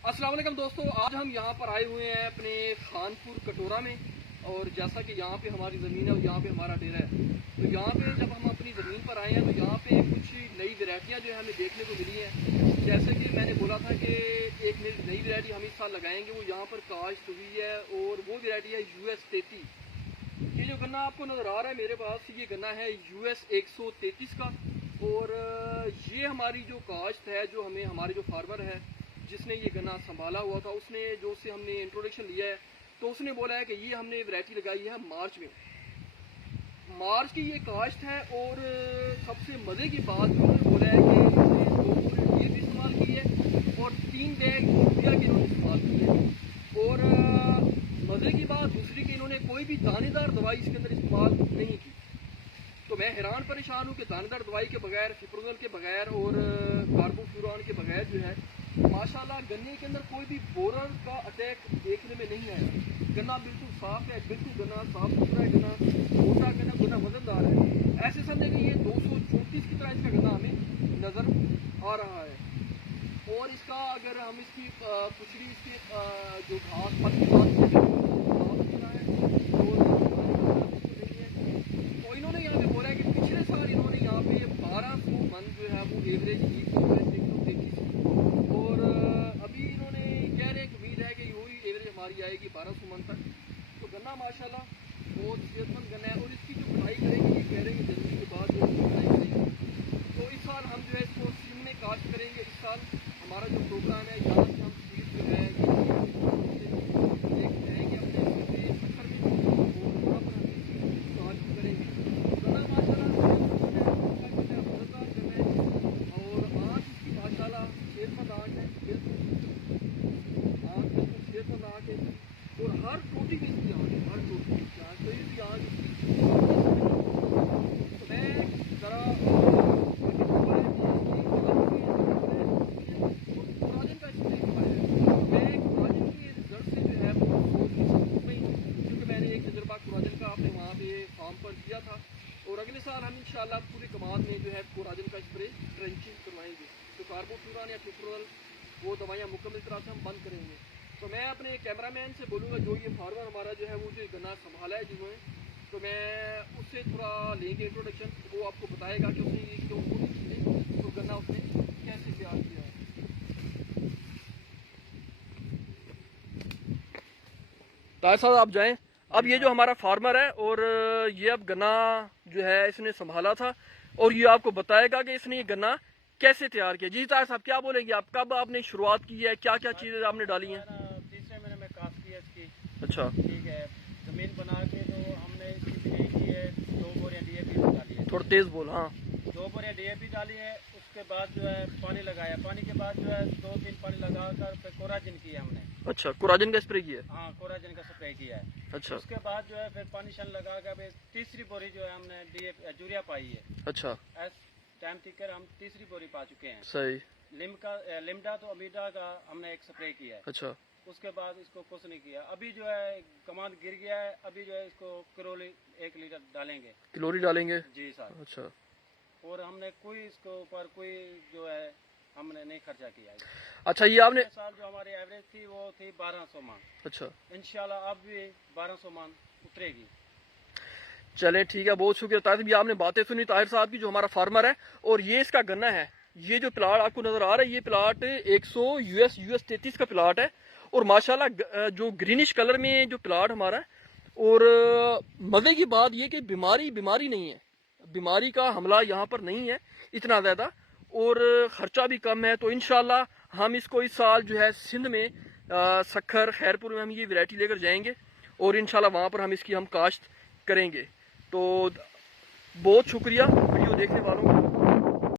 अस्सलाम वालेकुम दोस्तों, आज हम यहाँ पर आए हुए हैं अपने खानपुर कटोरा में। और जैसा कि यहाँ पे हमारी ज़मीन है और यहाँ पे हमारा डेरा है, तो यहाँ पे जब हम अपनी ज़मीन पर आए हैं तो यहाँ पे कुछ नई वैरायटियाँ जो है हमें देखने को मिली हैं। जैसे कि मैंने बोला था कि एक नई वैरायटी हम इस साल लगाएंगे, वो यहाँ पर काश्त हुई है और वो वैरायटी है US 33। ये जो गन्ना आपको नज़र आ रहा है मेरे पास, ये गन्ना है US 133 का। और ये हमारी जो काश्त है, जो हमें हमारे जो फार्मर है जिसने ये गन्ना संभाला हुआ था, उसने जो उससे हमने इंट्रोडक्शन लिया है, तो उसने बोला है कि ये हमने वैरायटी लगाई है मार्च में। मार्च की ये काश्त है। और सबसे मज़े की बात जो उन्होंने बोला है कि इन्होंने 2 बोरे DAP इस्तेमाल की है और 3 बैग यूरिया के इन्होंने इस्तेमाल की है। और मज़े की बात दूसरी कि इन्होंने कोई भी दानेदार दवाई इसके अंदर इस्तेमाल नहीं की। तो मैं हैरान परेशान हूँ कि दानेदार दवाई के बगैर, फिप्रोनल के बगैर और कार्बोफ्यूरॉन के बगैर जो है माशाल्लाह गन्ने के अंदर कोई भी बोरर का अटैक देखने में नहीं आया। गन्ना बिल्कुल साफ है, बिल्कुल गन्ना साफ सुथरा है, गन्ना मोटा गन्ना, गन्ना वजनदार है। ऐसे समझे कि ये 234 की तरह इसका गन्ना हमें नज़र आ रहा है। और इसका अगर हम इसकी पुछड़ी, इसकी जो घास पत्ती है तो इन्होंने यहाँ पे बोला है कि पिछले साल इन्होंने यहाँ पे 1200 मन जो है वो एवरेज की और अभी इन्होंने कह रहे हैं कि उम्मीद है कि वही एवरेज हमारी आएगी 1200 मन तक। तो गन्ना माशाल्लाह बहुत सेहतमंद गन्ना है। और इसकी जो कटाई करेंगे, ये कह रहे हैं कि जनवरी के बाद जो कटाई करेंगे। तो इस साल हम जो है इसको सिम में काश्त करेंगे। इस साल हमारा जो प्रोग्राम है, यहाँ से हम सीड जो है लेके जाएंगे अपने सफर में और वहाँ पर हम इसकी काश्त करेंगे। गन्ना माशाल्लाह मज़ेदार गन्ना है और आँख इसकी माशाल्लाह सेहतमंद आँख है, बिल्कुल सेहतमंद आँख है। और हर टोटी में इसकी आँख है, हर टोटी में इसकी आँख, कोई भी आँख इसकी। तो मैं ज़रा कोराजन का स्प्रे करवाया है। मैं कोराजन के रिजल्ट से जो है बहुत क्योंकि मैंने एक तजर्बा कोराजन का अपने वहाँ पे फार्म पर किया था। और अगले साल हम इंशाल्लाह पूरे कमाद में जो है कोराजन का स्प्रे ट्रेंचिंग करवाएंगे। तो कार्बोफ्यूरॉन या फिप्रोनल वो दवाइयाँ मुकम्मल तरह से हम बंद करेंगे। तो मैं अपने कैमरामैन से बोलूँगा, जो ये फार्मर हमारा जो है वो जो गन्ना संभाला है जिन्होंने, तो मैं उससे थोड़ा लेंगे इंट्रोडक्शन। वो आपको बताएगा कि उसने ये क्यों चीज़ें तो गन्ना उसने कैसे तैयार किया है। ताहिर साहब आप जाएँ। अब ये जो हमारा फार्मर है और ये अब गन्ना जो है इसने संभाला था और ये आपको बताएगा कि इसने ये गन्ना कैसे तैयार किया। जी ताहिर साहब क्या बोलेंगे आप, कब आपने शुरुआत की है, क्या क्या चीज़ें आपने डाली हैं? तीसरे महीने में कास्ट की है इसकी। अच्छा ठीक है, ज़मीन बना के तो हमने इसकी बिजाई की है, 2 बोरियां DAP डाली है। थोड़ा तेज़ बोल। हाँ 2 बोरियां DAP डाली है। उसके बाद जो है पानी लगाया, पानी के बाद जो है 2-3 पानी लगाकर फिर कोराजिन किया हमने। अच्छा, कोराजन का स्प्रे किया है? हाँ कोराजिन का स्प्रे किया है। अच्छा उसके बाद जो है फिर पानी शन लगा कर तीसरी बोरी जो है हमने DAP यूरिया पाई है। अच्छा इस टाइम टिकर हम तीसरी बोरी पा चुके हैं। सही। लिमडा तो अमीडा का हमने एक स्प्रे किया है। अच्छा उसके बाद इसको कुछ नहीं किया। अभी जो है कमांड गिर गया है, अभी जो है इसको किलोली 1 लीटर डालेंगे। किलोरी डालेंगे? जी सर। अच्छा और हमने कोई इसके ऊपर कोई जो है हमने नहीं खर्चा किया है। अच्छा, ये आपने साल जो हमारी एवरेज थी वो थी 1200 मान। अच्छा इंशाल्लाह अब भी 1200 मान उतरेगी। चलें ठीक है, बहुत शुक्रिया ताहिर। भी आपने बातें सुनी ताहिर साहब की, जो हमारा फार्मर है। और ये इसका गन्ना है। ये जो प्लाट आपको नजर आ रहा है, ये प्लाट 100 US 33 का प्लाट है। और माशाल्लाह जो ग्रीनिश कलर में जो प्लाट हमारा है। और मजे की बात ये कि बीमारी नहीं है, बीमारी का हमला यहाँ पर नहीं है इतना ज़्यादा। और ख़र्चा भी कम है। तो इंशाल्लाह हम इसको इस साल जो है सिंध में सखर खैरपुर में हम ये वैरायटी लेकर जाएंगे और इंशाल्लाह वहाँ पर हम इसकी काश्त करेंगे। तो बहुत शुक्रिया वीडियो देखने वालों का।